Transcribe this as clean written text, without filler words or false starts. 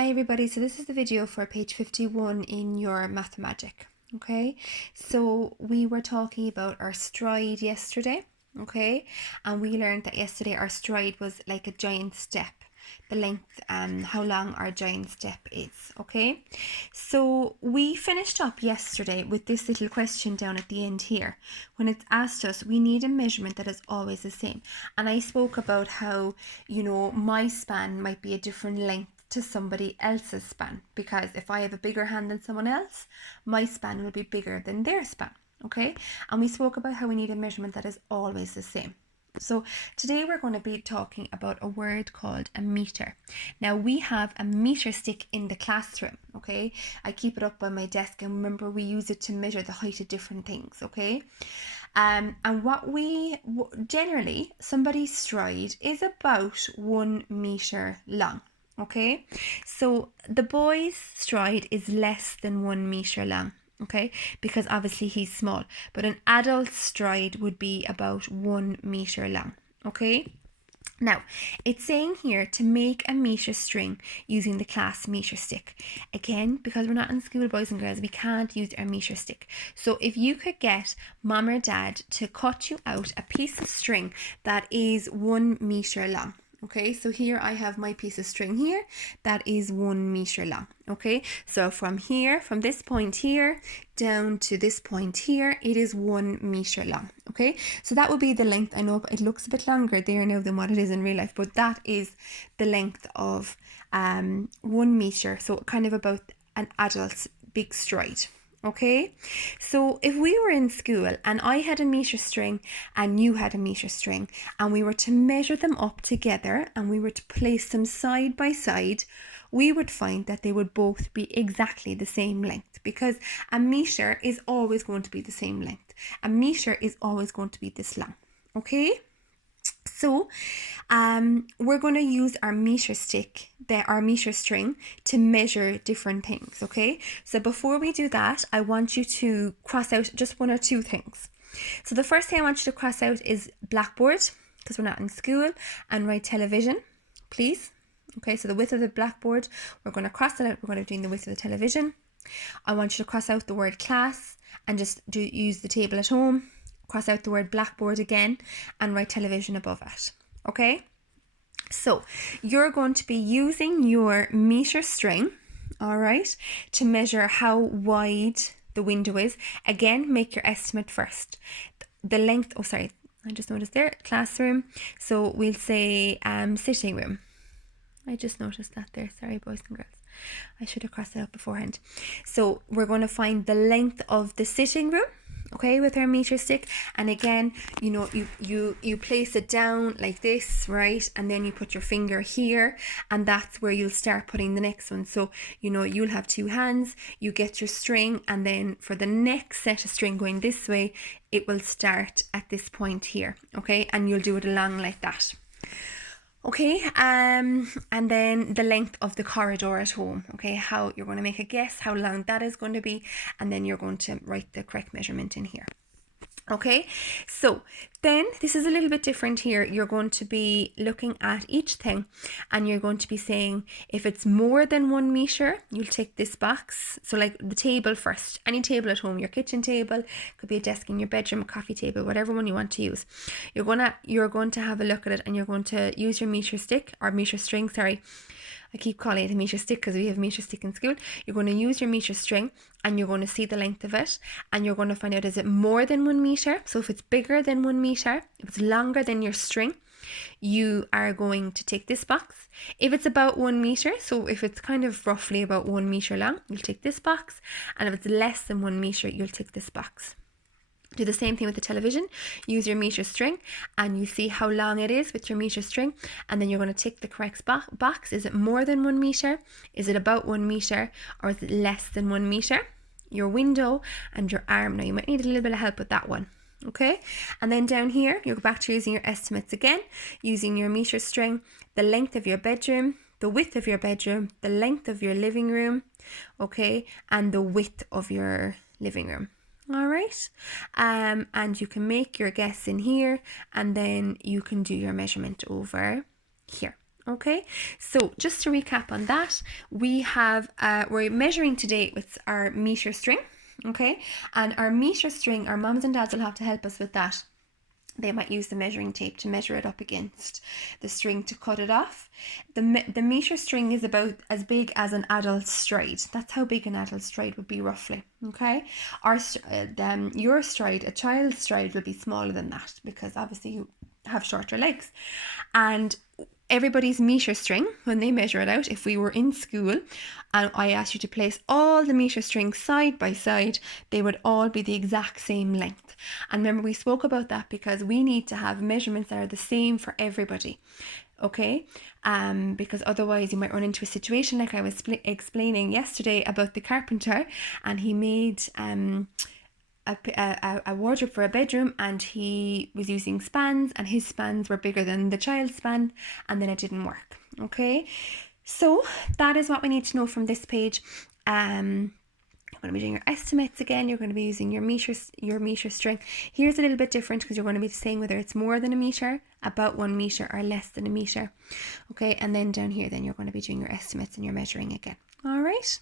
Hi everybody, so this is the video for page 51 in your Mathemagic, okay? So we were talking about our stride yesterday, okay? And we learned that yesterday our stride was like a giant step, the length and how long our giant step is, okay? So we finished up yesterday with this little question down at the end here. When it's asked us, we need a measurement that is always the same. And I spoke about how, my span might be a different length to somebody else's span, because if I have a bigger hand than someone else, my span will be bigger than their span, okay? And we spoke about how we need a measurement that is always the same. So today we're going to be talking about a word called a meter. Now we have a meter stick in the classroom, okay? I keep it up on my desk, and remember we use it to measure the height of different things, okay? And what generally, somebody's stride is about 1 meter long. Okay, so the boy's stride is less than 1 meter long, okay, because obviously he's small, but an adult's stride would be about 1 meter long, okay. Now, it's saying here to make a meter string using the class meter stick. Again, because we're not in school, boys and girls, we can't use our meter stick. So if you could get mom or dad to cut you out a piece of string that is 1 meter long. Okay, so here I have my piece of string here that is 1 meter long. Okay, so from this point here down to this point here, it is 1 meter long. Okay, so that would be the length. I know it looks a bit longer there now than what it is in real life, but that is the length of 1 meter. So kind of about an adult's big stride. Okay, so if we were in school and I had a meter string and you had a meter string, and we were to measure them up together and we were to place them side by side, we would find that they would both be exactly the same length, because a meter is always going to be the same length. A meter is always going to be this long. Okay, so we're going to use our meter stick, our meter string, to measure different things, okay? So before we do that, I want you to cross out just 1 or 2 things. So the first thing I want you to cross out is blackboard, because we're not in school, and write television, please. Okay, so the width of the blackboard, we're going to cross that out. We're going to be doing the width of the television. I want you to cross out the word class and just use the table at home. Cross out the word blackboard again and write television above it. Okay, so you're going to be using your meter string, all right, to measure how wide the window is. Again, make your estimate first. The length, I just noticed there, classroom. So we'll say sitting room. I just noticed that there. Sorry, boys and girls. I should have crossed it out beforehand. So we're going to find the length of the sitting room, okay, with our meter stick. And again, you place it down like this, right? And then you put your finger here, and that's where you'll start putting the next one. So, you'll have 2 hands, you get your string, and then for the next set of string going this way, it will start at this point here, okay? And you'll do it along like that. Okay, and then the length of the corridor at home, okay, how you're going to make a guess how long that is going to be, and then you're going to write the correct measurement in here. Okay, so then this is a little bit different here. You're going to be looking at each thing, and you're going to be saying if it's more than 1 meter, you'll tick this box. So like the table first, any table at home, your kitchen table, could be a desk in your bedroom, a coffee table, whatever one you want to use. You're going to have a look at it, and you're going to use your meter stick or meter string, sorry. I keep calling it a meter stick because we have meter stick in school. You're going to use your meter string, and you're going to see the length of it, and you're going to find out, is it more than 1 meter? So if it's bigger than 1 meter, if it's longer than your string, you are going to tick this box. If it's about 1 meter, so if it's kind of roughly about 1 meter long, you'll tick this box. And if it's less than 1 meter, you'll tick this box. Do the same thing with the television. Use your meter string, and you see how long it is with your meter string, and then you're going to tick the correct box. Is it more than 1 meter? Is it about 1 meter? Or is it less than 1 meter? Your window and your arm. Now you might need a little bit of help with that one. Okay, and then down here you'll go back to using your estimates again, using your meter string, the length of your bedroom, the width of your bedroom, the length of your living room, okay, and the width of your living room. All right, and you can make your guess in here, and then you can do your measurement over here. Okay, so just to recap on that, we're measuring today with our meter string. Okay, and our meter string, our mums and dads will have to help us with that. They might use the measuring tape to measure it up against the string to cut it off. The meter string is about as big as an adult stride. That's how big an adult stride would be roughly. Okay, your stride, a child's stride, will be smaller than that because obviously you have shorter legs. And everybody's meter string, when they measure it out, if we were in school and I asked you to place all the meter strings side by side, they would all be the exact same length. And remember, we spoke about that because we need to have measurements that are the same for everybody. Okay, because otherwise you might run into a situation like I was explaining yesterday about the carpenter, and he made a wardrobe for a bedroom, and he was using spans, and his spans were bigger than the child's span, and then it didn't work. Okay, so that is what we need to know from this page. You're going to be doing your estimates again. You're going to be using your meter string. Here's a little bit different because you're going to be saying whether it's more than a meter, about 1 meter, or less than a meter. Okay, and then down here, then you're going to be doing your estimates and your measuring again. All right.